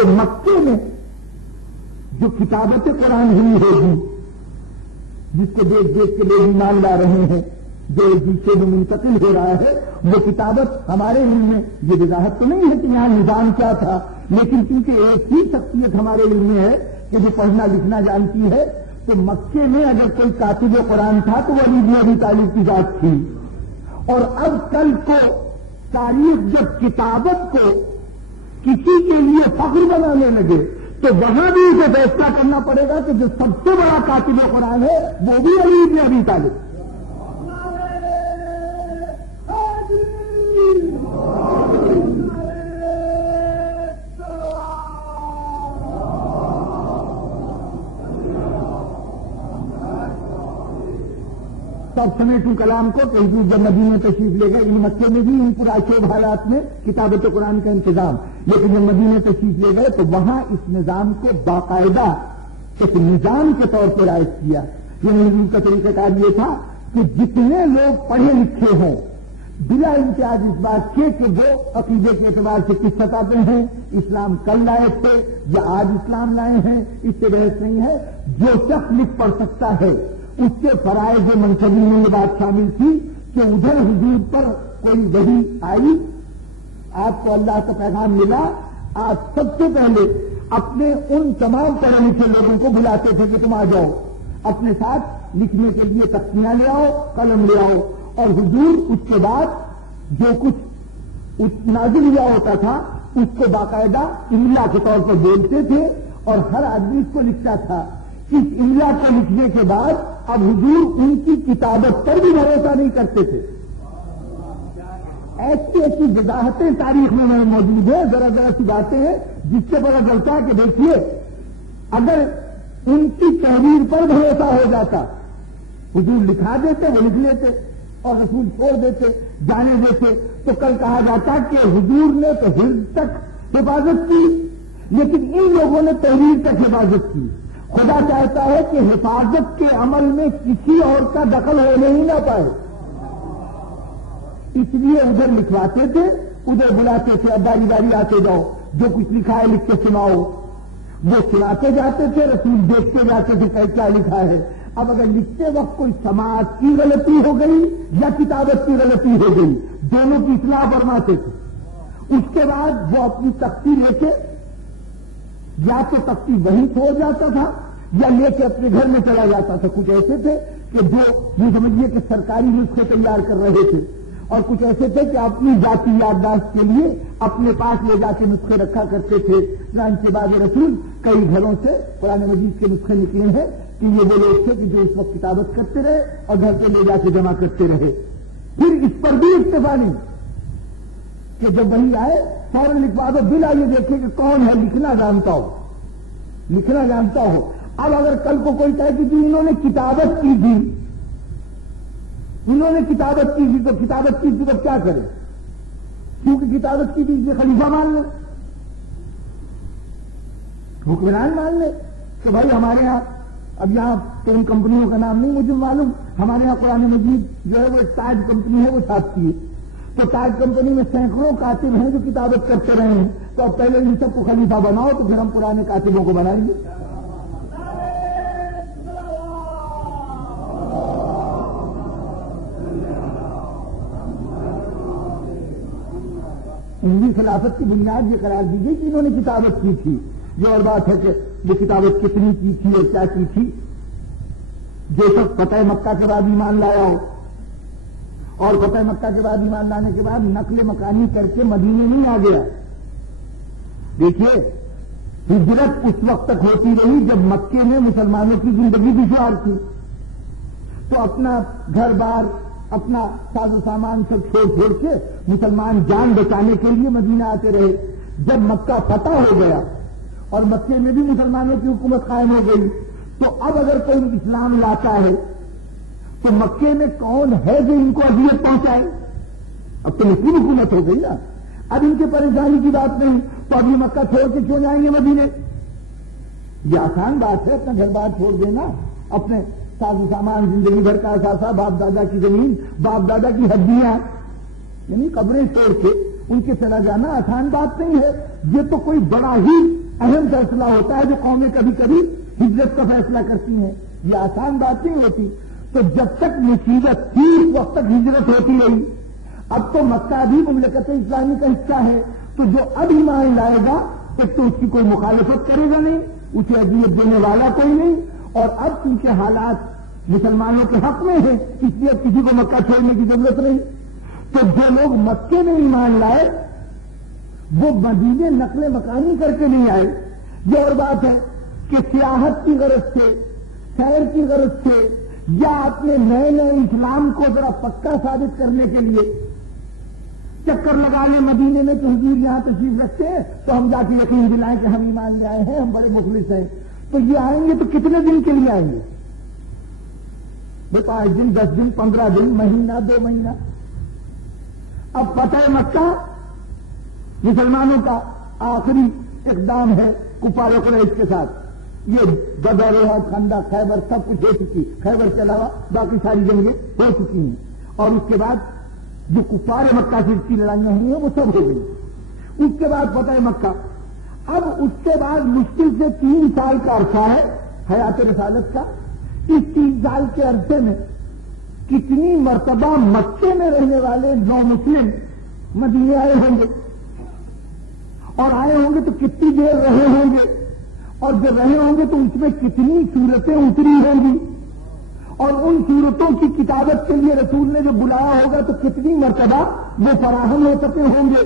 تو مکے میں جو کتابت قرآن ہوئی ہوگی، جس کو دیکھ دیکھ کے لوگ ایمان لا رہے ہیں، جو ایک دوسرے میں منتقل ہو رہا ہے، وہ کتابت ہمارے علم میں یہ وضاحت تو نہیں ہے کہ یہاں نظام کیا تھا، لیکن کیونکہ ایک ہی شخصیت ہمارے علم میں ہے کہ جو پڑھنا لکھنا جانتی ہے، تو مکے میں اگر کوئی کاتب قرآن تھا تو وہ علی بن ابی طالب کی ذات تھی۔ اور اب کل کو تاریخ جب کتابت کو کسی کے لیے فخر بنانے لگے تو وہاں بھی اسے فیصلہ کرنا پڑے گا کہ جو سب سے بڑا کاتب قرآن ہے وہ بھی علی بن ابی طالب۔ سب سمیٹوں کلام کو کہ حضور جب مدینے تشریف لے گئے، مکے میں بھی ان پراشوب حالات میں کتابت قرآن کا انتظام، لیکن جب مدینے تشریف لے گئے تو وہاں اس نظام کو باقاعدہ ایک نظام کے طور پر رائج کیا۔ یعنی حضور کا طریقہ کار یہ تھا کہ جتنے لوگ پڑھے لکھے ہیں بلا امتیاز اس بات کے کہ وہ عقیدے کے اعتبار سے کس سطح پہ ہیں، اسلام کل لائے تھے یا آج اسلام لائے ہیں، اس سے بحث نہیں ہے، جو شخص لکھ پڑھ سکتا ہے اس کے فرائض منصبی میں یہ بات شامل تھی کہ ادھر حضور پر کوئی وحی آئی، آپ کو اللہ کا پیغام ملا، آپ سب سے پہلے اپنے ان تمام پڑھے لکھے لوگوں کو بلاتے تھے کہ تم آ جاؤ، اپنے ساتھ لکھنے کے لیے تختیاں لے آؤ، قلم لے آؤ، اور حضور اس کے بعد جو کچھ نازل ہوا ہوتا تھا اس کو باقاعدہ املا کے طور پر بولتے تھے اور ہر آدمی اس کو لکھتا تھا۔ اس املا کو لکھنے کے بعد اب حضور ان کی کتابت پر بھی بھروسہ نہیں کرتے تھے۔ ایسی ایسی وضاحتیں تاریخ میں موجود ہیں، ذرا ذرا سی باتیں ہیں جس سے پتہ چلتا ہے کہ دیکھیے اگر ان کی تحریر پر بھروسہ ہو جاتا، حضور لکھا دیتے، وہ لکھ لیتے اور رسول چھوڑ دیتے، جانے دیتے، تو کل کہا جاتا کہ حضور نے تو حفظ تک حفاظت کی لیکن ان لوگوں نے تحریر تک حفاظت کی۔ خدا چاہتا ہے کہ حفاظت کے عمل میں کسی اور کا دخل ہونے ہی نہ پائے، اس لیے ادھر لکھواتے تھے، ادھر بلاتے تھے، اب باری باری آتے جاؤ، جو کچھ لکھا ہے لکھ کے سناؤ، وہ سناتے جاتے تھے، رسول دیکھتے جاتے تھے کیا لکھا ہے۔ اب اگر لکھتے وقت کوئی سماعت کی غلطی ہو گئی یا کتابت کی غلطی ہو گئی، دونوں کی اصلاح فرماتے تھے۔ اس کے بعد وہ اپنی تختی لے کے یا تو تختی وہیں چھوڑ جاتا تھا یا لے کے اپنے گھر میں چلا جاتا تھا۔ کچھ ایسے تھے کہ جو یہ سمجھیے کہ سرکاری نسخے تیار کر رہے تھے، اور کچھ ایسے تھے کہ اپنی ذاتی یادداشت کے لیے اپنے پاس لے جا کے نسخے رکھا کرتے تھے۔ چنانچہ بعد رسول کئی گھروں سے قرآن مجید کے نسخے نکلے ہیں کہ یہ وہ لوگ تھے کہ جو اس وقت کتابت کرتے رہے اور گھر پہ لے جا کے جمع کرتے رہے۔ پھر اس پر بھی اکتفا نہیں کہ جب وہی آئے فوراً لکھوا دو، بلا یہ دیکھے کہ کون ہے، لکھنا جانتا ہو، لکھنا جانتا ہو۔ اب اگر کل کو کوئی کہے کہ جی انہوں نے کتابت کی تھی، انہوں نے کتابت کی تھی، تو کتابت کی تھی تو کیا کرے؟ کیونکہ کتابت کی تھی اسے خلیفہ مان لے، حکمران مان لے کہ بھائی ہمارے یہاں، اب یہاں تو ان کمپنیوں کا نام نہیں مجھے معلوم، ہمارے یہاں قرآن مجید جو ہے وہ ایک تاج کمپنی ہے، وہ چھاپتی ہے، تو تاج کمپنی میں سینکڑوں کاتب ہیں جو کتابت کرتے رہے ہیں، تو اب پہلے ان سب کو خلیفہ بناؤ تو پھر ہم پرانے کاتبوں کو بنائیں گے۔ انہی خلافت کی بنیاد یہ قرار دی گئی کہ انہوں نے کتابت کی تھی۔ یہ اور بات ہے کہ یہ کتابت کتنی کی تھی اور کیا کی تھی۔ جو شخص فتح مکہ کے بعد ایمان لایا ہو اور فتح مکہ کے بعد ایمان لانے کے بعد نقل مکانی کر کے مدینے نہیں آ گیا، دیکھیے ہجرت اس وقت تک ہوتی رہی جب مکے میں مسلمانوں کی زندگی دشوار تھی، تو اپنا گھر بار، اپنا ساز و سامان سب چھوڑ کے مسلمان جان بچانے کے لیے مدینہ آتے رہے۔ جب مکہ فتح ہو گیا اور مکے میں بھی مسلمانوں کی حکومت قائم ہو گئی، تو اب اگر کوئی اسلام لاتا ہے تو مکے میں کون ہے جو ان کو اذیت پہنچائے؟ اب تو مسلم حکومت ہو گئی نا، اب ان کے پریشانی کی بات نہیں، تو ابھی مکہ چھوڑ کے کیوں جائیں گے مدینے؟ یہ آسان بات ہے، اپنا گھر بار چھوڑ دینا، اپنے ساز و سامان، زندگی بھر کا اثاثہ، باپ دادا کی زمین، باپ دادا کی ہڈیاں، یعنی قبریں چھوڑ کے ان کے چلا جانا آسان بات نہیں ہے۔ یہ تو کوئی بڑا ہی اہم فیصلہ ہوتا ہے جو قومیں کبھی کبھی ہجرت کا فیصلہ کرتی ہیں. یہ آسان بات نہیں ہوتی. تو جب تک مصیبت تھی اس وقت تک ہجرت ہوتی رہی. اب تو مکہ بھی مملکت اسلامی کا حصہ ہے. تو جو اب ایمان لائے گا ایک تو اس کی کوئی مخالفت کرے گا نہیں, اسے اذیت دینے والا کوئی نہیں, اور اب چونکہ حالات مسلمانوں کے حق میں ہیں اس لیے کسی کو مکہ چھوڑنے کی ضرورت نہیں. تو جو لوگ مکے میں ایمان لائے وہ مدینے نقل مکانی کر کے نہیں آئے. یہ اور بات ہے کہ سیاحت کی غرض سے, سیر کی غرض سے, یا اپنے نئے نئے اسلام کو ذرا پکا ثابت کرنے کے لیے چکر لگا لیں مدینے میں کہ حضور یہاں تشریف رکھتے ہیں تو ہم جا کے یقین دلائیں کہ ہم ایمان لے آئے ہیں, ہم بڑے مخلص ہیں. تو یہ آئیں گے تو کتنے دن کے لیے آئیں گے؟ 5 دن, 10 دن, 15 دن, مہینہ, 2 مہینہ. اب فتح مکہ مسلمانوں کا آخری اقدام ہے کفار قریش کے ساتھ. یہ بدر, خندق, خیبر سب کچھ ہو چکی. خیبر کے علاوہ باقی ساری جنگیں ہو چکی ہیں, اور اس کے بعد جو کفار مکہ سے کی لڑائیاں ہوئی ہیں وہ سب ہو گئی. اس کے بعد فتح مکہ. اب اس کے بعد مشکل سے 3 سال کا عرصہ ہے حیات رسالت کا. اس 3 سال کے عرصے میں کتنی مرتبہ مکے میں رہنے والے نو مسلم مدینے آئے ہوں گے, اور آئے ہوں گے تو کتنی دیر رہے ہوں گے, اور جب رہے ہوں گے تو اس میں کتنی صورتیں اتری ہوں گی, اور ان صورتوں کی کتابت کے لیے رسول نے جو بلایا ہوگا تو کتنی مرتبہ وہ فراہم ہو سکتے ہوں گے.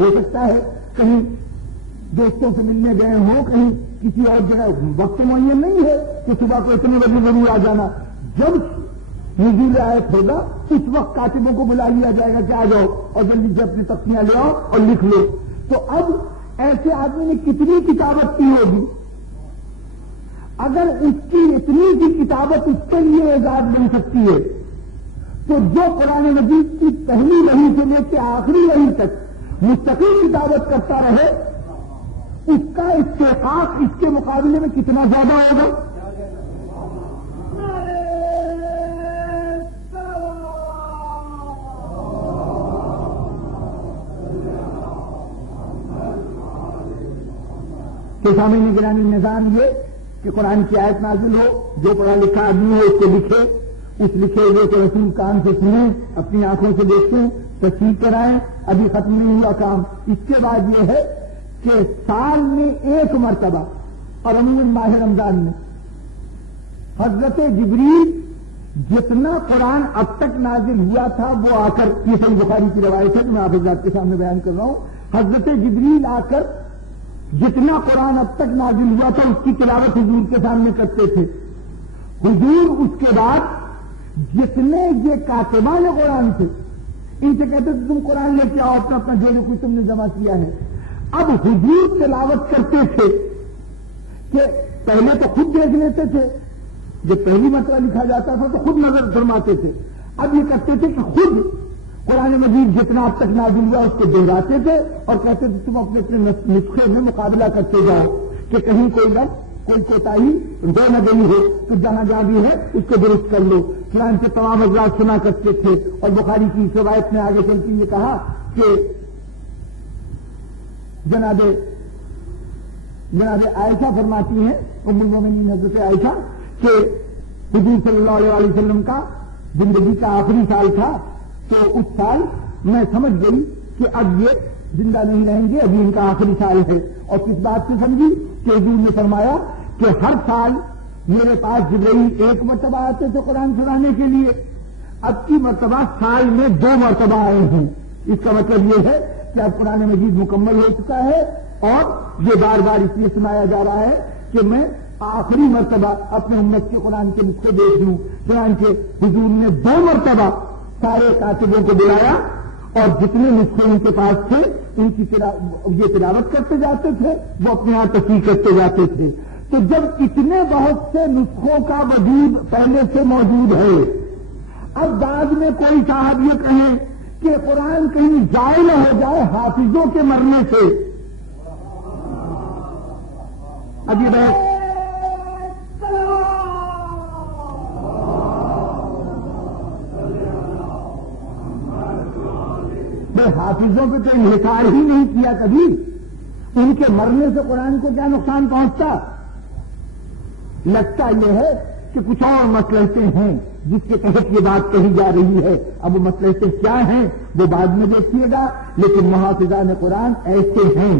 ہو سکتا ہے کہیں دوستوں سے ملنے گئے ہوں, کہیں کسی اور جگہ. وقت معین نہیں ہے کہ صبح کو اتنے بجے ضرور آ جانا. جب نزول آیت ہوگا اس وقت کاتبوں کو بلا لیا جائے گا کہ آ جاؤ اور جلدی سے اپنی تختیاں لے آؤ اور لکھ لو. تو اب ایسے آدمی نے کتنی کتابت کی ہوگی؟ اگر اس کی اتنی سی کتابت اس کے لیے اعزاز بن سکتی ہے تو جو قرآن مجید کی پہلی وحی سے لے کے آخری وحی تک مستقل کتابت کرتا رہے اس کا استحقاق اس کے مقابلے میں کتنا زیادہ ہوگا؟ تو سامعین گرامی نظام یہ کہ قرآن کی آیت نازل ہو, جو پڑھا لکھا آدمی ہو اس کو لکھے, اس لکھے ہوئے کو رسول کان سے سنیں, اپنی آنکھوں سے دیکھیں, تصحیح کرائیں. ابھی ختم نہیں ہوا کام. اس کے بعد یہ ہے کہ سال میں 1 مرتبہ اور عموماً ماہ رمضان میں حضرت جبریل جتنا قرآن اب تک نازل ہوا تھا وہ آ کر, یہ صحیح بخاری کی روایت ہے جو میں آپ حضرات کے سامنے بیان کر رہا ہوں, حضرت جبریل آ کر جتنا قرآن اب تک نازل ہوا تھا اس کی تلاوت حضور کے سامنے کرتے تھے. حضور اس کے بعد جتنے یہ کاتبان قرآن تھے ان سے کہتے تھے تم قرآن لے کے آؤ, اپنا اپنا جو کچھ تم نے جمع کیا ہے. اب حضور تلاوت کرتے تھے کہ پہلے تو خود دیکھ لیتے تھے, جب پہلی مرتبہ لکھا جاتا تھا تو خود نظر فرماتے تھے. اب یہ کرتے تھے کہ خود قرآن مجید جتنا اب تک نازل ہوا اس کو دہراتے تھے اور کہتے تھے تم اپنے اپنے نسخے میں مقابلہ کرتے جاؤ کہ کہیں کوئی لفظ, کوئی کوتاہی دو نہ گئی ہو تو جہاں جہاں بھی ہے اس کو درست کر لو. قرآن سے تمام حضرات سنا کرتے تھے. اور بخاری کی اس روایت میں آگے چلتی یہ کہا کہ جناب عائشہ فرماتی ہیں, ام المومنین حضرت عائشہ, کہ حضور صلی اللہ علیہ وسلم کا زندگی کا آخری سال تھا تو اس سال میں سمجھ گئی کہ اب یہ زندہ نہیں رہیں گے, ابھی ان کا آخری سال ہے. اور کس بات سے سمجھی کہ حضور نے فرمایا کہ ہر سال میرے پاس جبرائیل 1 مرتبہ آتے تھے قرآن سنانے کے لیے, اب کی مرتبہ سال میں 2 مرتبہ آئے ہیں. اس کا مطلب یہ ہے کہ اب قرآن مجید مکمل ہو چکا ہے اور یہ بار بار اس لیے سنایا جا رہا ہے کہ میں آخری مرتبہ اپنے امت کے قرآن کے نسخے دیکھ لوں. چنانچہ حضور نے 2 مرتبہ سارے کاتبوں کو بلایا اور جتنے نسخے ان کے پاس تھے ان کی یہ تلاوت کرتے جاتے تھے, وہ اپنے یہاں تصحیح کرتے جاتے تھے. تو جب اتنے بہت سے نسخوں کا وجود پہلے سے موجود ہے, اب بعد میں کوئی صاحب یہ کہیں کہ قرآن کہیں ضائع نہ ہو جائے حافظوں کے مرنے سے, اب یہ بحث حافظوں پہ تو انحصار ہی نہیں کیا کبھی. ان کے مرنے سے قرآن کو کیا نقصان پہنچتا؟ لگتا یہ ہے کہ کچھ اور مصلحتیں ہیں جس کے تحت یہ بات کہی جا رہی ہے. اب وہ مصلحتیں کیا ہیں وہ بعد میں دیکھیے گا، لیکن محافظان قرآن ایسے ہیں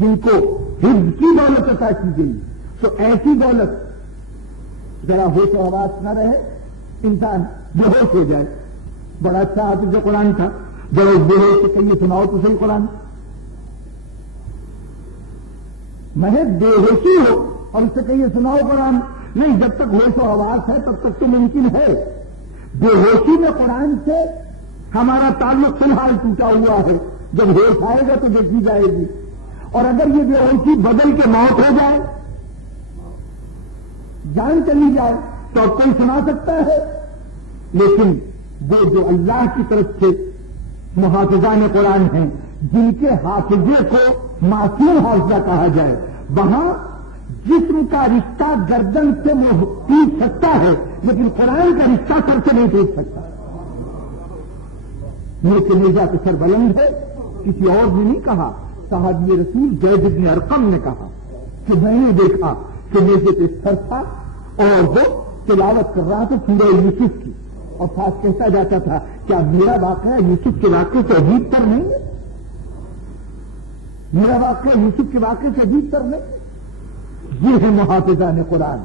جن کو حفظ کی دولت عطا کی گئی. تو ایسی دولت ذرا ہوش و حواس نہ رہے، انسان بے ہوش ہو جائے. بڑا اچھا حافظ قرآن تھا، ذرا اس بے ہوش سے کہیے سناؤ تو صحیح قرآن. محض بے ہوشی ہو اور اس سے کہیے سناؤ قرآن، نہیں. جب تک ہوش و حواس ہے تب تک تو ممکن ہے. بے ہوشی میں قرآن سے ہمارا تعلق فی الحال ٹوٹا ہوا ہے. جب ہوش آئے گا تو دیکھی جائے گی. اور اگر یہ بے ہوشی بدل کے موت ہو جائے، جان چلی جائے، تو اب کوئی سنا سکتا ہے. لیکن وہ جو اللہ کی طرف سے محافظان قرآن ہیں، جن کے حافظے کو معصوم حافظہ کہا جائے، وہاں جسم کا رشتہ گردن سے ٹوٹ سکتا ہے لیکن قرآن کا رشتہ سر سے نہیں ٹوٹ سکتا. میرے مرزا کا سر بلند ہے، کسی اور نے نہیں کہا. صحابی رسول زید بن ارقم نے کہا کہ میں نے دیکھا کہ میرے پہ سر تھا اور وہ تلاوت کر رہا تھا سورہ یوسف کی، اور ساتھ کہتا جاتا تھا کیا میرا واقعہ یوسف کے واقعے سے عجیب تر نہیں ہے؟ میرا واقعہ یوسف کے واقعے سے عجیب تر نہیں. یہ ہے محافظان قرآن.